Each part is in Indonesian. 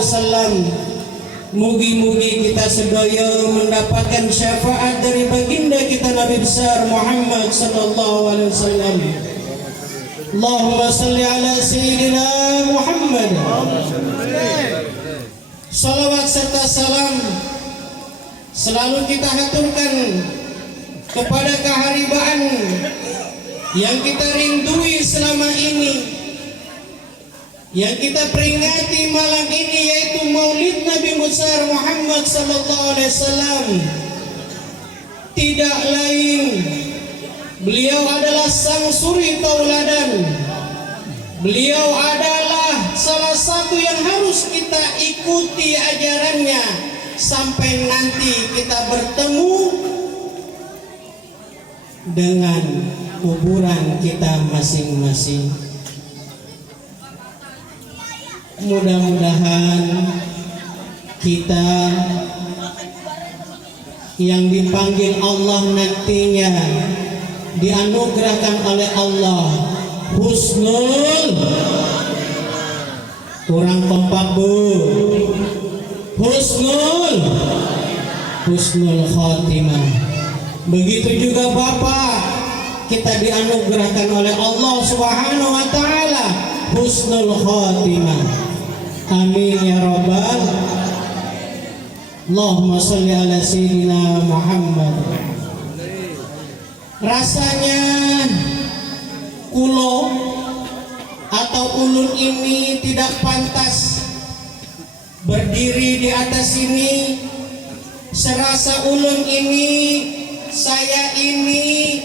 Wasallam. Mugi-mugi kita sedaya mendapatkan syafaat dari baginda kita Nabi besar Muhammad sallallahu alaihi wasallam. Allahumma salli ala sayyidina Muhammad. Salawat serta salam selalu kita haturkan kepada keharibaan yang kita rindui selama ini, yang kita peringati malam ini, yaitu Maulid Nabi besar Muhammad sallallahu alaihi wasallam. Tidak lain, beliau adalah sang suri tauladan. Beliau adalah salah satu yang harus kita ikuti ajarannya sampai nanti kita bertemu dengan kuburan kita masing-masing. Mudah-mudahan kita yang dipanggil Allah nantinya dianugerahkan oleh Allah husnul, kurang kompak bu, husnul khotimah. Begitu juga Bapak, kita dianugerahkan oleh Allah Subhanahu wa taala husnul khotimah. Amin ya rabbal. Allahumma sholli ala sayyidina Muhammad. Rasanya kulo atau ulun ini tidak pantas berdiri di atas ini. Serasa ulun ini, saya ini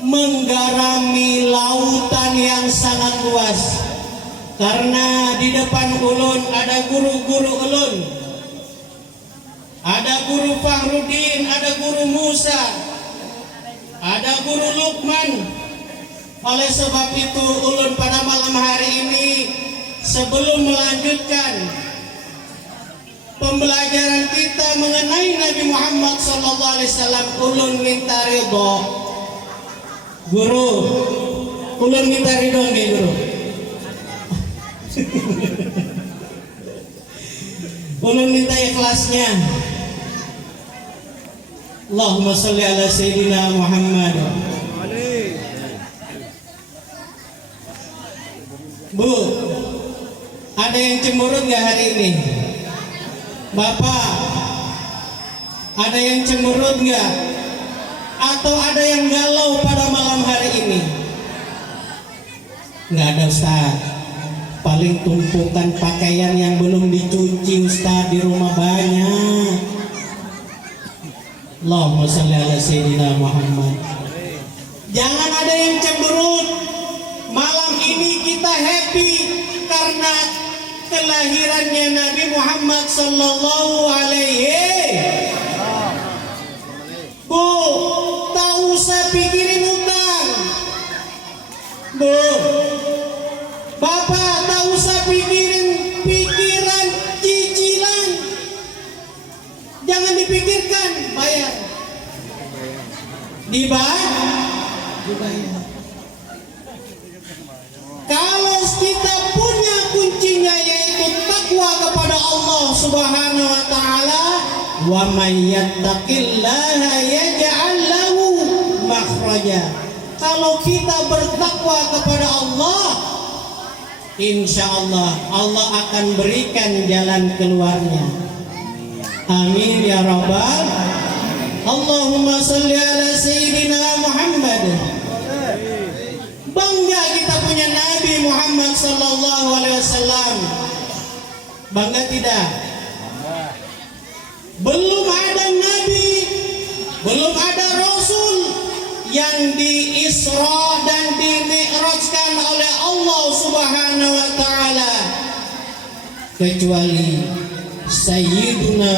menggarami lautan yang sangat luas. Karena di depan ulun ada guru-guru ulun, ada guru Fahrudin, ada guru Musa, ada guru Luqman. Oleh sebab itu ulun pada malam hari ini, sebelum melanjutkan pembelajaran kita mengenai Nabi Muhammad SAW, ulun minta ridho. Guru, ulun minta ridho nih guru. Ulun minta ikhlasnya. Allahumma sholli ala sayyidina Muhammad. Bu, ada yang cemberut nggak hari ini? Bapak, ada yang cemberut nggak? Atau ada yang galau pada malam hari ini? Nggak ada Ustaz. Paling tumpukan pakaian yang belum dicuci Ustaz di rumah banyak. Allahumma sholli ala sayyidina Muhammad. Jangan ada yang cemberut. Malam ini kita happy karena kelahirannya Nabi Muhammad sallallahu alaihi. Bu, tak usah pikirin utang. Bu, Bapak tak usah pikiran cicilan. Jangan dipikirkan, bayar. Dibayar. Kalau kita punya kuncinya, yaitu takwa kepada Allah Subhanahu wa taala, wa may yattaqillaha yaj'al lahu makhraja. Kalau kita bertakwa kepada Allah, insyaallah Allah akan berikan jalan keluarnya. Amin ya rabbal. Allahumma sholli ala sayyidina Muhammad. Bangga kita punya Nabi Muhammad sallallahu alaihi wasallam. Bangga tidak? Belum ada nabi, belum ada rasul yang di Isra dan di Mi'rajkan oleh Allah Subhanahu wa taala kecuali Sayyiduna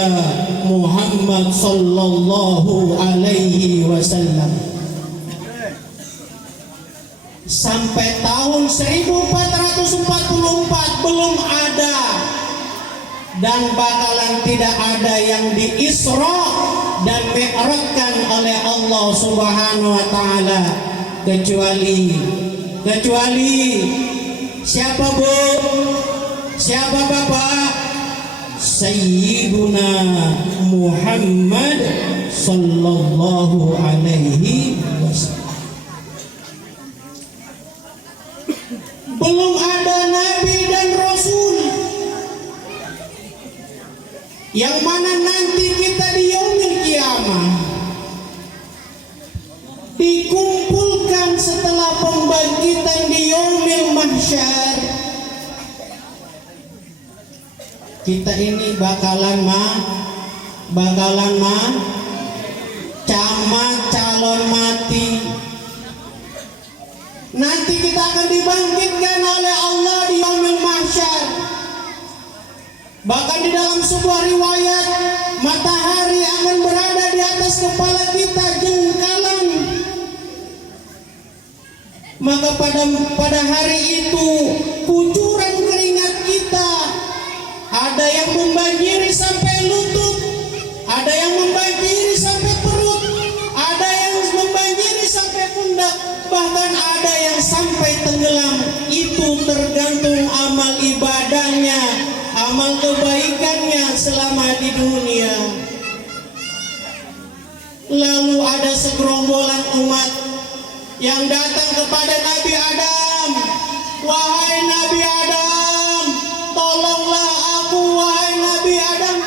Muhammad sallallahu alaihi wasallam. Sampai tahun 1444 belum ada dan bakalan tidak ada yang di Isra dan Mi'rajkan oleh Allah Subhanahu wa taala kecuali siapa Bu? Siapa Bapak? Sayyiduna Muhammad sallallahu alaihi wasallam. Belum ada nabi dan rasul yang mana nanti kita di yaumil kiamah dikumpulkan setelah pembangkitan di yaumil mahsyar. Kita ini bakalan camat calon mati. Nanti kita akan dibangkitkan oleh Allah di yaumil mahsyar. Bahkan di dalam sebuah riwayat, matahari akan berada di atas kepala kita jengkalan. Maka pada hari itu kucuran keringat kita ada yang membanjiri sampai lutut, ada yang membanjiri sampai perut, ada yang membanjiri sampai pundak, bahkan ada yang sampai tenggelam. Itu tergantung amal ibadahnya, amal kebaikannya selama di dunia. Lalu ada segerombolan umat yang datang kepada Nabi Adam. Wahai Nabi Adam, tolonglah aku, wahai Nabi Adam.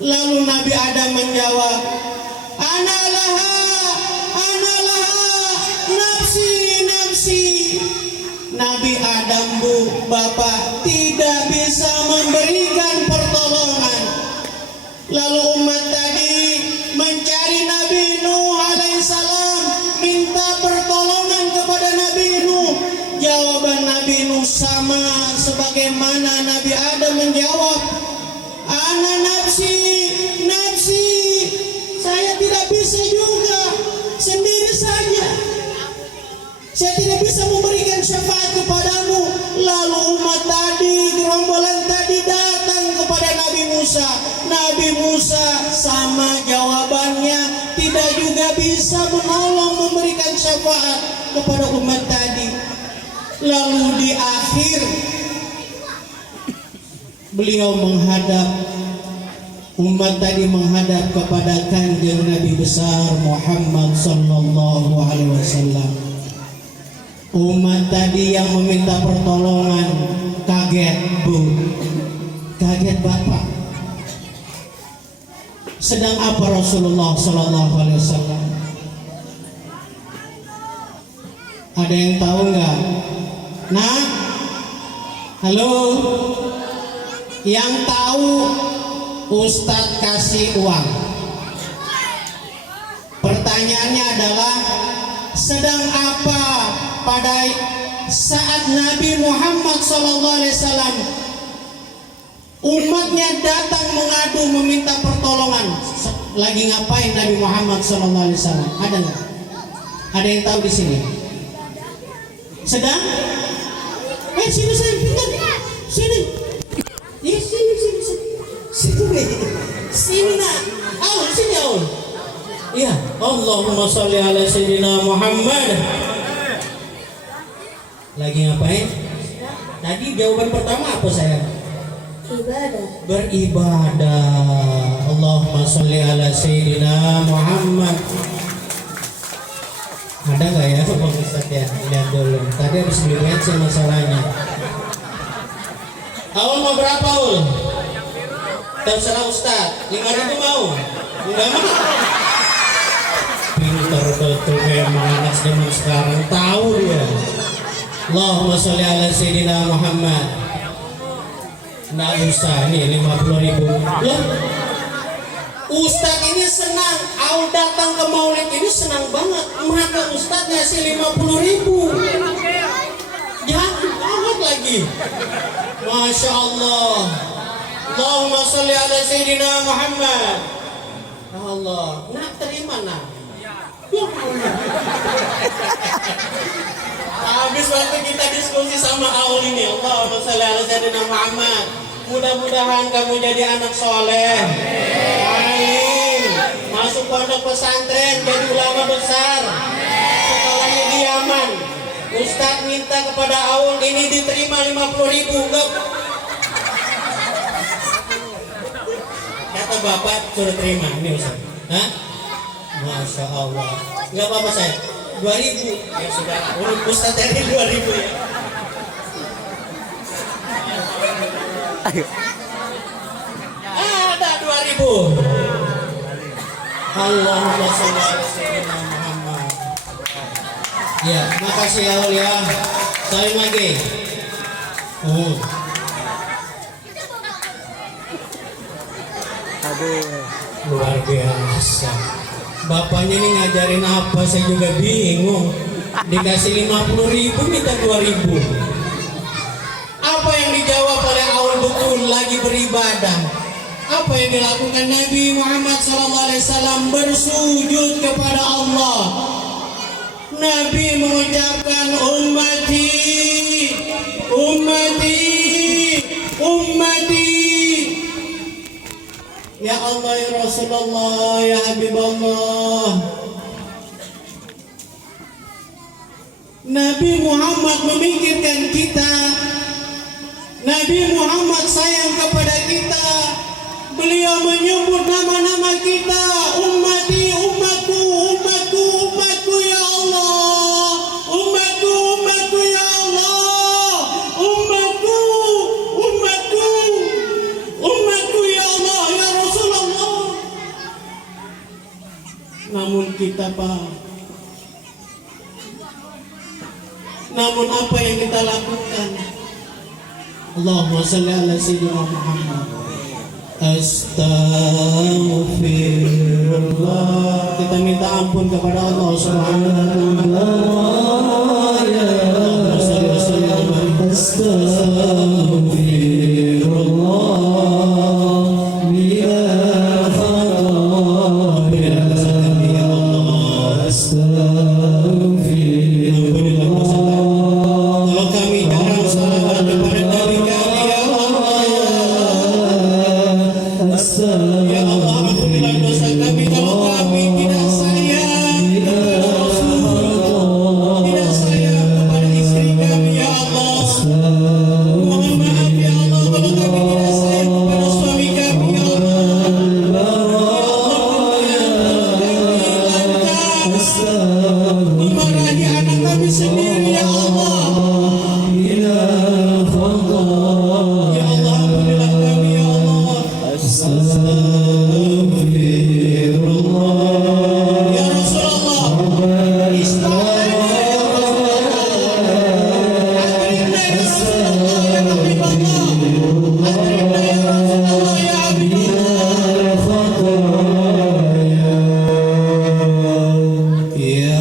Lalu Nabi Adam menjawab, ana laha, nafsi, nafsi. Nabi Adam, bu, bapak tidak bisa memberikan pertolongan. Lalu umat tadi mencari Nabi Nuh alaihissalam, minta pertolongan kepada Nabi Nuh. Jawaban Nabi Nuh sama sebagaimana Nabi Adam menjawab, ana nafsi, nafsi. Saya tidak bisa juga, sendiri saja. Saya tidak bisa memberikan syafaat kepadamu. Lalu umat tadi, gerombolan tadi datang kepada Nabi Musa. Nabi Musa sama jawabannya, tidak juga bisa menolong memberikan syafaat kepada umat tadi. Lalu di akhir beliau menghadap, umat tadi menghadap kepada kanjeng Nabi besar Muhammad sallallahu alaihi wasallam. Umat tadi yang meminta pertolongan kaget, bu, kaget bapak. Sedang apa Rasulullah sallallahu alaihi wasallam? Ada yang tahu nggak? Nah, halo, yang tahu Ustadz kasih uang. Pertanyaannya adalah, sedang apa pada saat Nabi Muhammad SAW umatnya datang mengadu meminta pertolongan? Lagi ngapain Nabi Muhammad SAW? Ada nggak? Ada yang tahu di sini? Sedang? Sini saya pintar. Sini. Ya sini nak. Aul, sini Aul. Iya. Allahumma sholli ala sayyidina Muhammad. Lagi ngapain? Tadi jawaban pertama apa saya? Ibadah. Beribadah. Allahumma sholli ala sayyidina Muhammad. Ada nggak ya Pak Ustadz ya? Lihat dulu. Tadi habis beli bensin masalahnya. Aul mau berapa Aul? Terserah Ustadz. 5.000 mau? Enggak mau? Pintar betul memang anak zaman sekarang, tahu dia. Allahumma sholli ala sayyidina Muhammad. Nggak usah nih 50.000. Loh, Ustadz ini senang, Aul datang ke maulid ini senang banget. Maka Ustadz ngasih 50.000. Jangan banget lagi. Masya Allah. Allahumma sholli ala sayyidina Muhammad. Allah, nak terima nak. Habis waktu kita diskusi sama Aul ini, Allahumma sholli ala sayyidina Muhammad. Mudah-mudahan kamu jadi anak soleh, amin, masuk pondok pesantren, jadi ulama besar, sekolahnya di Yaman. Ustadz minta kepada Aul ini diterima 50.000. kata bapak suruh terima ini Ustaz. Hah? Masya Allah. Nggak apa-apa saya. 2000 ya sudah. Urut Ustaz dari 2000 ya. Ada 2000. Allahumma sholli ala sayyidina Muhammad. Ya, makasih ya ya. Salim lagi. Luar biasa. Bapaknya ini ngajarin apa saya juga bingung. Dikasih 50.000 minta 2.000. Apa yang dijawab oleh Aul Betul lagi beribadah? Apa yang dilakukan Nabi Muhammad SAW? Bersujud kepada Allah. Nabi mengucapkan ummati, ummati, ummati. Ya Allah, ya Rasulullah, ya Habib Allah. Nabi Muhammad memikirkan kita. Nabi Muhammad sayang kepada kita. Beliau menyebut nama-nama kita. Ummati, umatku, umatku, umatku ya Allah. Umatku, umatku ya Allah. Umatku, umatku, umatku ya Allah, ya Rasulullah. Namun kita namun apa yang kita lakukan? Allahumma shalli ala sayyidina Muhammad. Astaghfirullah. Kita minta ampun kepada Allah Subhanahu wa ta'ala. Astaghfirullah bila khata ya Allah. Astaghfirullah. Kalau kami jarang salawat kepada Nabi kami ya Allah. Ya Allah, ampunilah dosa kami kalau kami tidak sayang kepada Rasul, tidak sayang kepada istri kami ya Allah. Mohon maaf ya Allah kalau kami tidak sayang kepada suami kami ya Allah. Ya Allah, memarahi anak kami sendiri ya Allah. Ya Allah, ampunilah kami ya Allah. Astaghfirullah. Ya Rasulullah, istighfar ya Rasulullah. Akrimna ya Rasulullah ya Habib Allah. Akrimna ya Rasulullah ya Habib Allah. Ya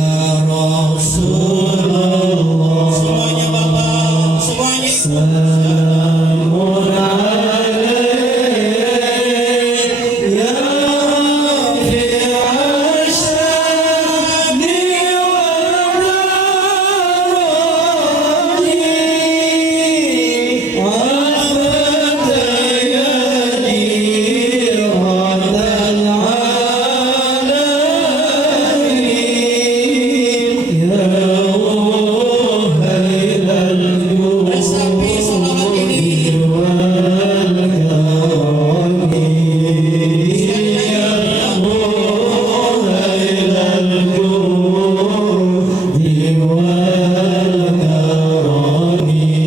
Rasulullah. Semuanya Bapak, semuanya resapi salawat ini.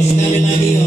Sekali lagi ya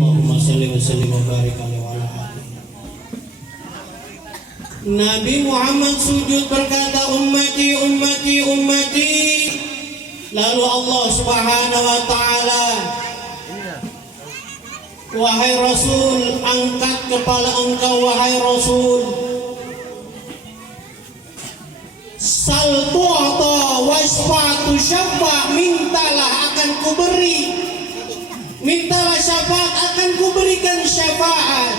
Allahumma shalli wa sallim wa barik alaihi wa ala alihi. Nabi Muhammad sujud berkata ummati, ummati, ummati. Lalu Allah Subhanahu wa ta'ala Wahai Rasul, angkat kepala engkau wahai Rasul. Sal tu'ta wasfa'tu syafa', mintalah akan kuberi. Mintalah syafaat akan kuberikan syafaat.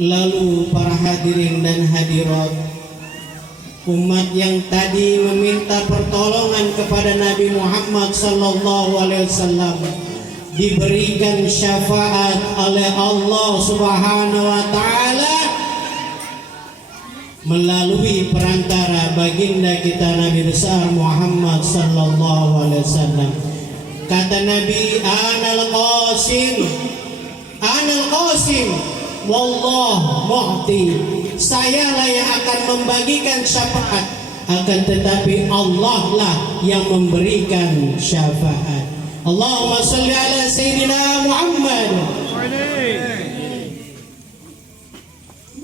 Lalu para hadirin dan hadirat, umat yang tadi meminta pertolongan kepada Nabi Muhammad sallallahu alaihi wasallam diberikan syafaat oleh Allah Subhanahu wa taala melalui perantara baginda kita Nabi besar Muhammad sallallahu alaihi wasallam. Kata Nabi, anal qasim wallah mu'ti, sayalah yang akan membagikan syafaat, akan tetapi Allah lah yang memberikan syafaat. Allahumma shalli ala sayyidina Muhammad.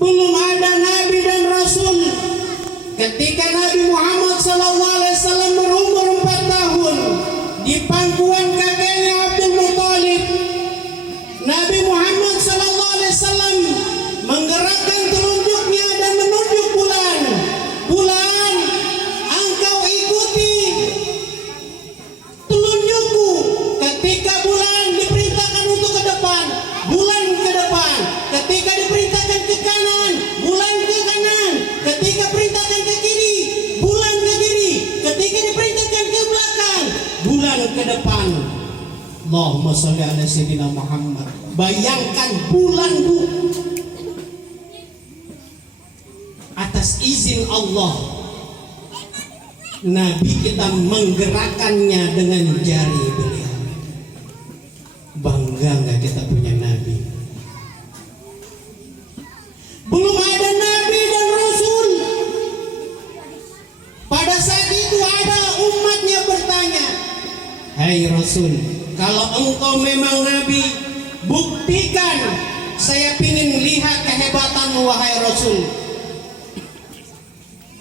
Belum ada nabi dan rasul ketika Nabi Muhammad SAW berumur 4 tahun di pangkuan kakeknya Abdul Muthalib. Nabi Muhammad SAW menggerakkan telunjuknya dan menunjuk bulan. Bulan, engkau ikuti telunjukku. Ketika bulan diperintahkan untuk ke depan, bulan ke depan. Ketika diperintahkan ke kanan, bulan ke kanan. Ketika perintahkan ke kiri, bulan ke kiri. Ketika diperintahkan ke belakang, bulan ke depan. Allahumma shalli ala sayyidina Muhammad. Bayangkan bulan, Bu, atas izin Allah Nabi kita menggerakkannya dengan jari beliau. Bangga nggak kita punya Nabi? Belum ada Nabi dan Rasul. Pada saat itu ada umatnya bertanya, hai Rasul, kalau engkau memang Nabi, buktikan, saya ingin lihat kehebatanmu wahai Rasul.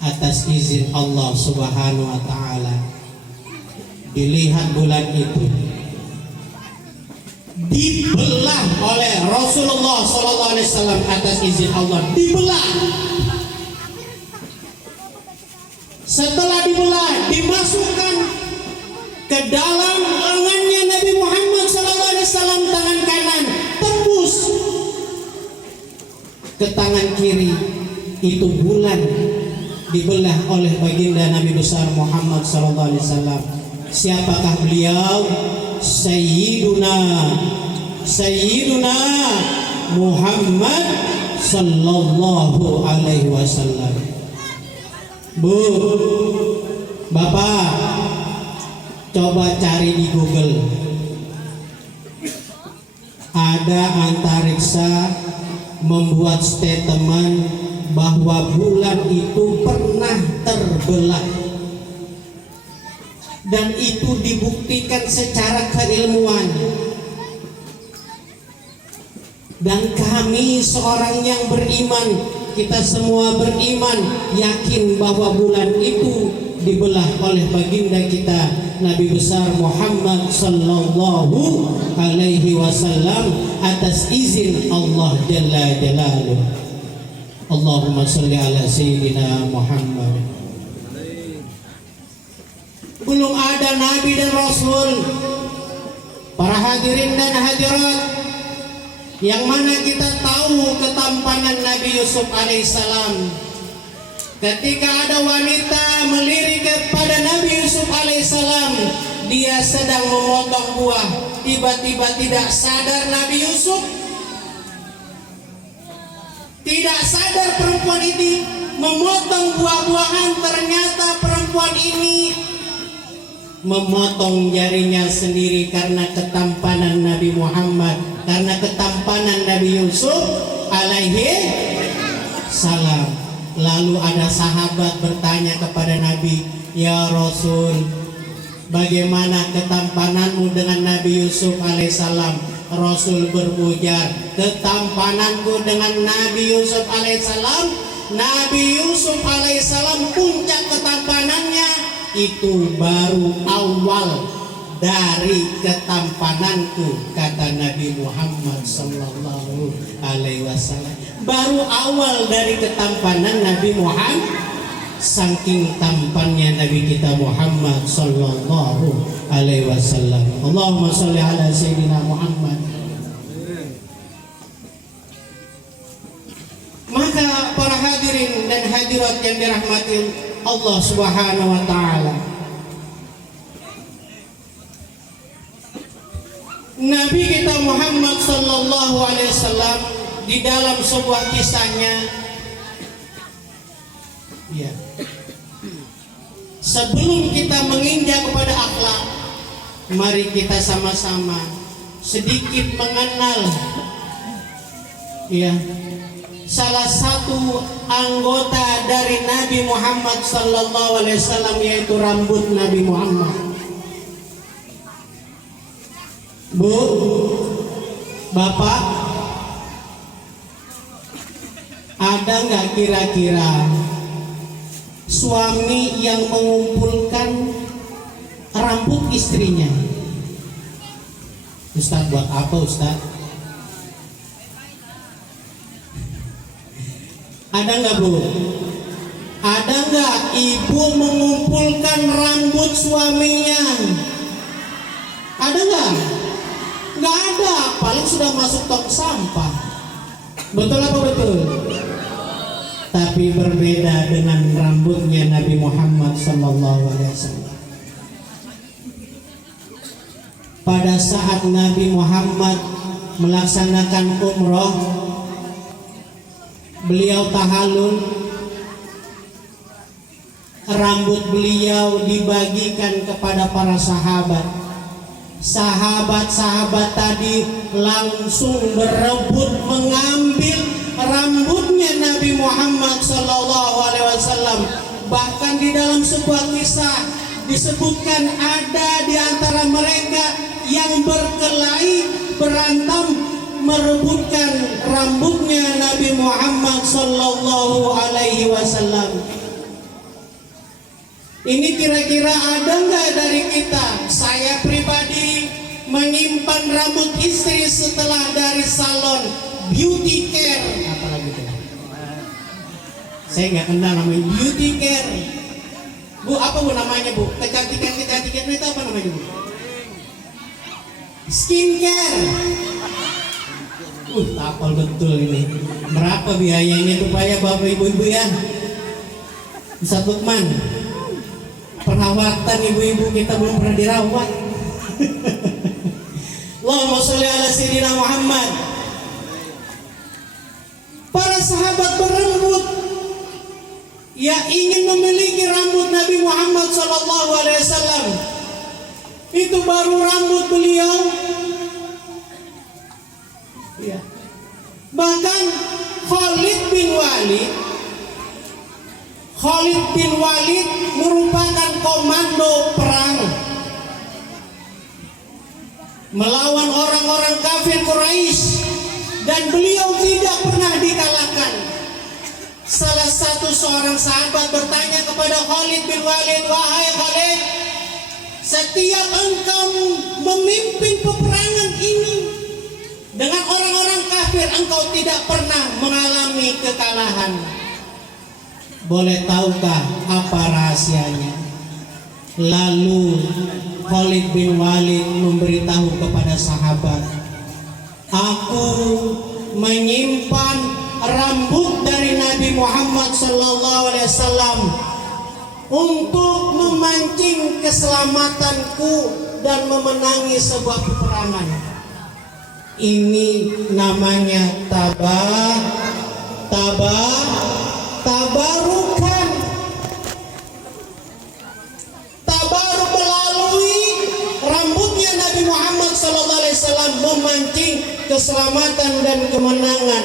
Atas izin Allah Subhanahu wa taala dilihat bulan itu dibelah oleh Rasulullah sallallahu alaihi wasallam. Atas izin Allah dibelah. Setelah dibelah, dimasukkan ke dalam lengannya Nabi Muhammad sallallahu alaihi wasallam, tangan kanan tembus ke tangan kiri. Itu bulan dibelah oleh baginda Nabi besar Muhammad sallallahu alaihi wasallam. Siapakah beliau? Sayyiduna Muhammad sallallahu alaihi wasallam. Bu, Bapak, coba cari di Google. Ada antariksa membuat statement bahwa bulan itu pernah terbelah, dan itu dibuktikan secara keilmuan. Dan kami seorang yang beriman, kita semua beriman, yakin bahwa bulan itu dibelah oleh baginda kita Nabi besar Muhammad sallallahu alaihi wasallam atas izin Allah jalla jalaluhu. Allahumma sholli ala sayyidina Muhammad. Belum ada nabi dan rasul. Para hadirin dan hadirat, yang mana kita tahu ketampanan Nabi Yusuf alaihissalam. Ketika ada wanita melirik kepada Nabi Yusuf alaihissalam, dia sedang memotong buah. Tiba-tiba tidak sadar Nabi Yusuf, tidak sadar perempuan ini memotong buah-buahan. Ternyata perempuan ini memotong jarinya sendiri karena ketampanan Nabi Muhammad, karena ketampanan Nabi Yusuf alaihi salam. Lalu ada sahabat bertanya kepada Nabi, ya Rasul, bagaimana ketampananmu dengan Nabi Yusuf alaihissalam? Rasul berujar, ketampananku dengan Nabi Yusuf alaihissalam, Nabi Yusuf alaihissalam puncak ketampanannya itu baru awal dari ketampananku, kata Nabi Muhammad sallallahu alaihi wasallam. Baru awal dari ketampanan Nabi Muhammad, saking tampannya Nabi kita Muhammad sallallahu alaihi wasallam. Allahumma sholli ala sayyidina Muhammad. Maka para hadirin dan hadirat yang dirahmati Allah Subhanahu wa taala, Nabi kita Muhammad sallallahu alaihi wasallam di dalam sebuah kisahnya, ya, sebelum kita menginjak kepada akhlak, mari kita sama-sama sedikit mengenal, ya, salah satu anggota dari Nabi Muhammad sallallahu alaihi wasallam, yaitu rambut Nabi Muhammad. Bu, Bapak, ada nggak kira-kira suami yang mengumpulkan rambut istrinya? Ustaz, buat apa Ustaz? Ada nggak Bu? Ada nggak ibu mengumpulkan rambut suaminya? Ada nggak? Nggak ada, paling sudah masuk tong sampah. Betul apa betul? Tapi berbeda dengan rambutnya Nabi Muhammad SAW. Pada saat Nabi Muhammad melaksanakan umroh, beliau tahallul, rambut beliau dibagikan kepada para sahabat. Sahabat-sahabat tadi langsung berebut mengambil rambutnya Nabi Muhammad SAW. Bahkan di dalam sebuah kisah disebutkan ada di antara mereka yang berkelahi berantem merebutkan rambutnya Nabi Muhammad SAW. Ini kira-kira ada nggak dari kita? Saya pribadi menyimpan rambut istri setelah dari salon beauty care. Apalagi itu? Saya nggak kenal namanya beauty care. Bu, apa Bu namanya Bu? Kecantikan itu apa namanya Bu? Skincare. Tapal betul ini. Berapa biayanya supaya Bapak Ibu-ibu ya? Ustaz Lukman, perawatan ibu-ibu kita belum pernah dirawat. Allahumma sholli ala sayyidina Muhammad. Para sahabat berebut, ya, ingin memiliki rambut Nabi Muhammad SAW. Itu baru rambut beliau, ya. Bahkan Khalid bin Walid merupakan komando perang melawan orang-orang kafir Quraisy, dan beliau tidak pernah dikalahkan. Salah satu seorang sahabat bertanya kepada Khalid bin Walid, "Wahai Khalid, setiap engkau memimpin peperangan ini dengan orang-orang kafir, engkau tidak pernah mengalami kekalahan. Boleh tahukah apa rahasianya?" Lalu Khalid bin Walid memberitahu kepada sahabat, "Aku menyimpan rambut dari Nabi Muhammad SAW untuk memancing keselamatanku dan memenangi sebuah peperangan. Ini namanya tabarukan. Tabaruk melalui rambutnya Nabi Muhammad SAW memancing keselamatan dan kemenangan.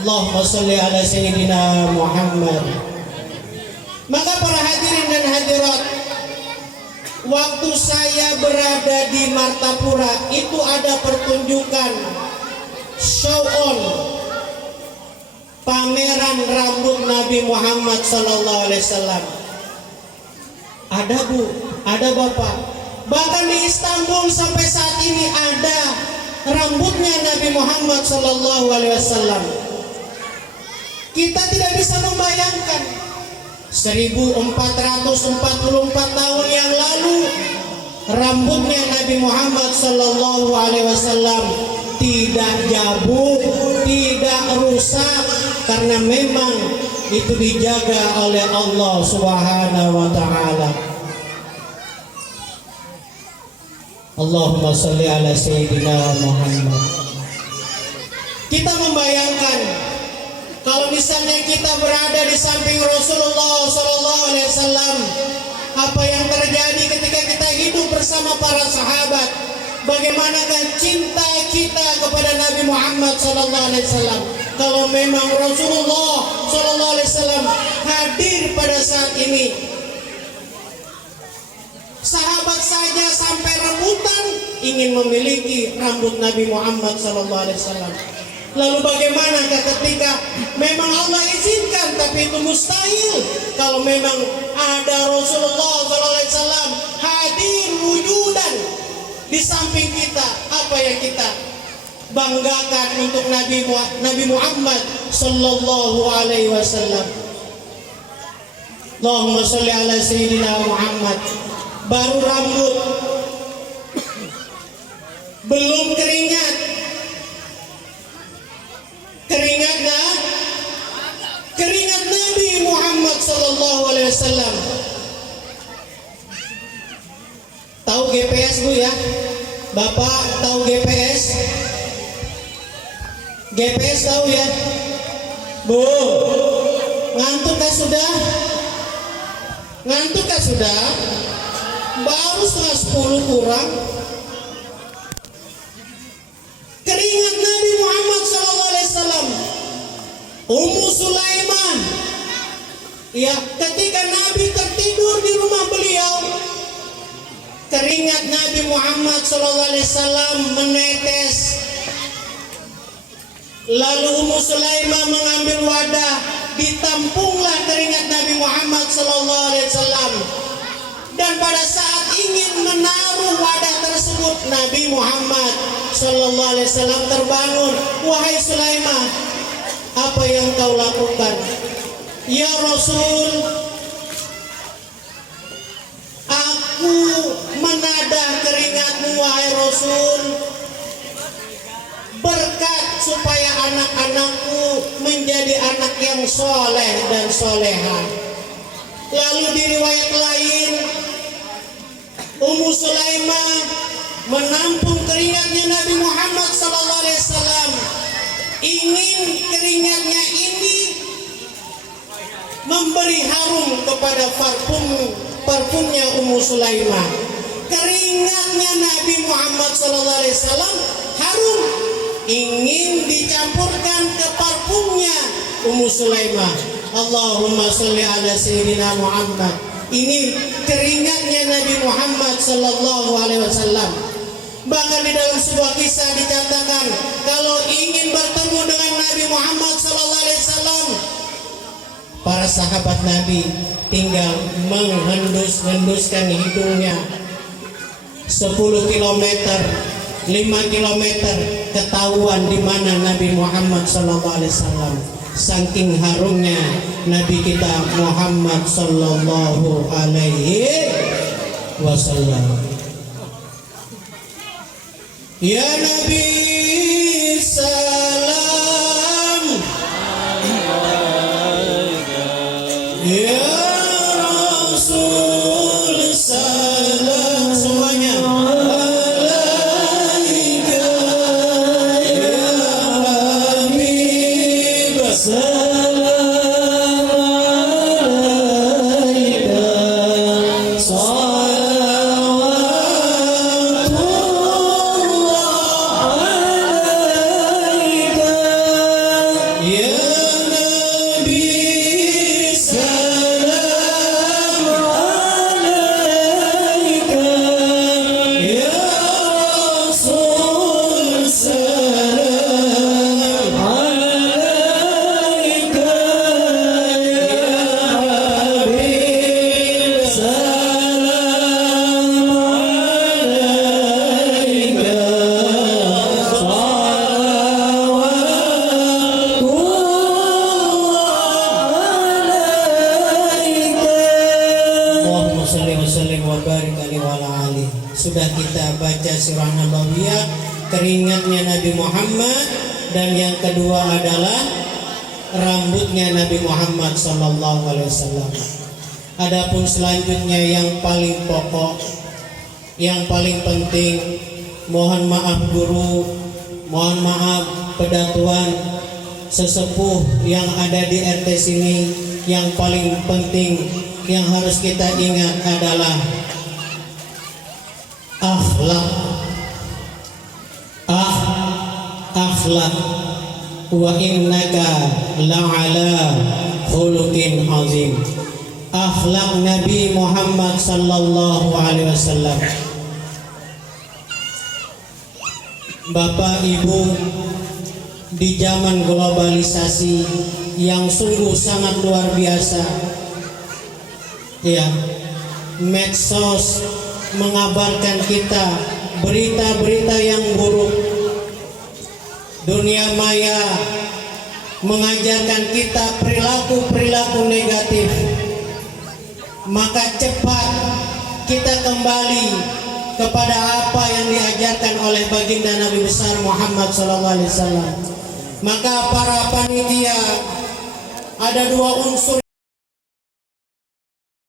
Allahumma sholli ala sayyidina Muhammad." Maka para hadirin dan hadirat, waktu saya berada di Martapura itu ada pertunjukan show on, pameran rambut Nabi Muhammad SAW. Ada Bu, ada Bapak, Bahkan di Istanbul sampai saat ini ada rambutnya Nabi Muhammad Sallallahu Alaihi Wasallam. Kita tidak bisa membayangkan 1444 tahun yang lalu rambutnya Nabi Muhammad Sallallahu Alaihi Wasallam tidak jabuk, tidak rusak, karena memang itu dijaga oleh Allah Subhanahu wa Ta'ala. Allahumma sholli ala Sayyidina Muhammad. Kita membayangkan kalau misalnya kita berada di samping Rasulullah Sallallahu Alaihi Wasallam, apa yang terjadi ketika kita hidup bersama para sahabat? Bagaimanakah cinta kita kepada Nabi Muhammad Sallallahu Alaihi Wasallam? Kalau memang Rasulullah Sallallahu Alaihi Wasallam hadir pada saat ini, sahabat saja sampai rebutan ingin memiliki rambut Nabi Muhammad Sallallahu Alaihi Wasallam. Lalu bagaimanakah ketika memang Allah izinkan, tapi itu mustahil kalau memang ada Rasulullah Sallallahu Alaihi Wasallam hadir wujudan di samping kita, apa yang kita banggakan untuk Nabi Muhammad Sallallahu Alaihi Wasallam. Allahumma sholli ala Sayyidina Muhammad. Baru rambut, belum keringat. Keringat Nabi Muhammad Sallallahu Alaihi Wasallam. Tahu GPS Bu ya? Bapak tahu GPS? GPS tahu ya? Bu, ngantukkah sudah? Ngantukkah sudah? Baru setengah 10 kurang. Keringat Nabi Muhammad SAW. Ummu Sulaiman, ya, ketika Nabi tertidur di rumah beliau, keringat Nabi Muhammad SAW menetes. Lalu Ummu Sulaiman mengambil wadah, ditampunglah keringat Nabi Muhammad SAW. Dan pada saat ingin menaruh wadah tersebut, Nabi Muhammad SAW terbangun. Wahai Sulaiman, apa yang kau lakukan? Ya Rasul, aku menadah keringatmu wahai Rasul, berkat supaya anak-anakku menjadi anak yang soleh dan soleha. Lalu di riwayat lain, Ummu Sulaiman menampung keringatnya Nabi Muhammad SAW, ingin keringatnya ini memberi harum kepada parfumnya Ummu Sulaiman. Keringatnya Nabi Muhammad SAW harum, ingin dicampurkan ke parfumnya Ummu Sulaiman. Allahumma sholli ala Sayyidina Muhammad. Ini keringatnya Nabi Muhammad Sallallahu Alaihi Wasallam. Bahkan di dalam sebuah kisah dicatatkan, kalau ingin bertemu dengan Nabi Muhammad Sallallahu Alaihi Wasallam, para sahabat Nabi tinggal menghendus-henduskan hidungnya 10 km, 5 km, ketahuan di mana Nabi Muhammad Sallallahu Alaihi Wasallam. Saking harumnya Nabi kita Muhammad Sallallahu Alaihi Wasallam. Ya Nabi salam, ya Rasul salam, semuanya. Salawatullah wa barik alaihi wa ala alihi. Sudah kita baca sirah nabawiyah, keringatnya Nabi Muhammad, dan yang kedua adalah rambutnya Nabi Muhammad sallallahu alaihi wasallam. Adapun selanjutnya yang paling pokok, yang paling penting, mohon maaf guru, mohon maaf pedatuan, sesepuh yang ada di RT sini, yang paling penting yang harus kita ingat adalah akhlak. Akhlak. Wa innaka la'ala khuluqin azim. Akhlak Nabi Muhammad sallallahu alaihi wasallam. Bapak Ibu, di zaman globalisasi yang sungguh sangat luar biasa, ya, medsos mengabarkan kita berita-berita yang buruk. Dunia maya mengajarkan kita perilaku-perilaku negatif. Maka cepat kita kembali kepada apa yang diajarkan oleh baginda Nabi besar Muhammad SAW. Maka para panitia, ada dua unsur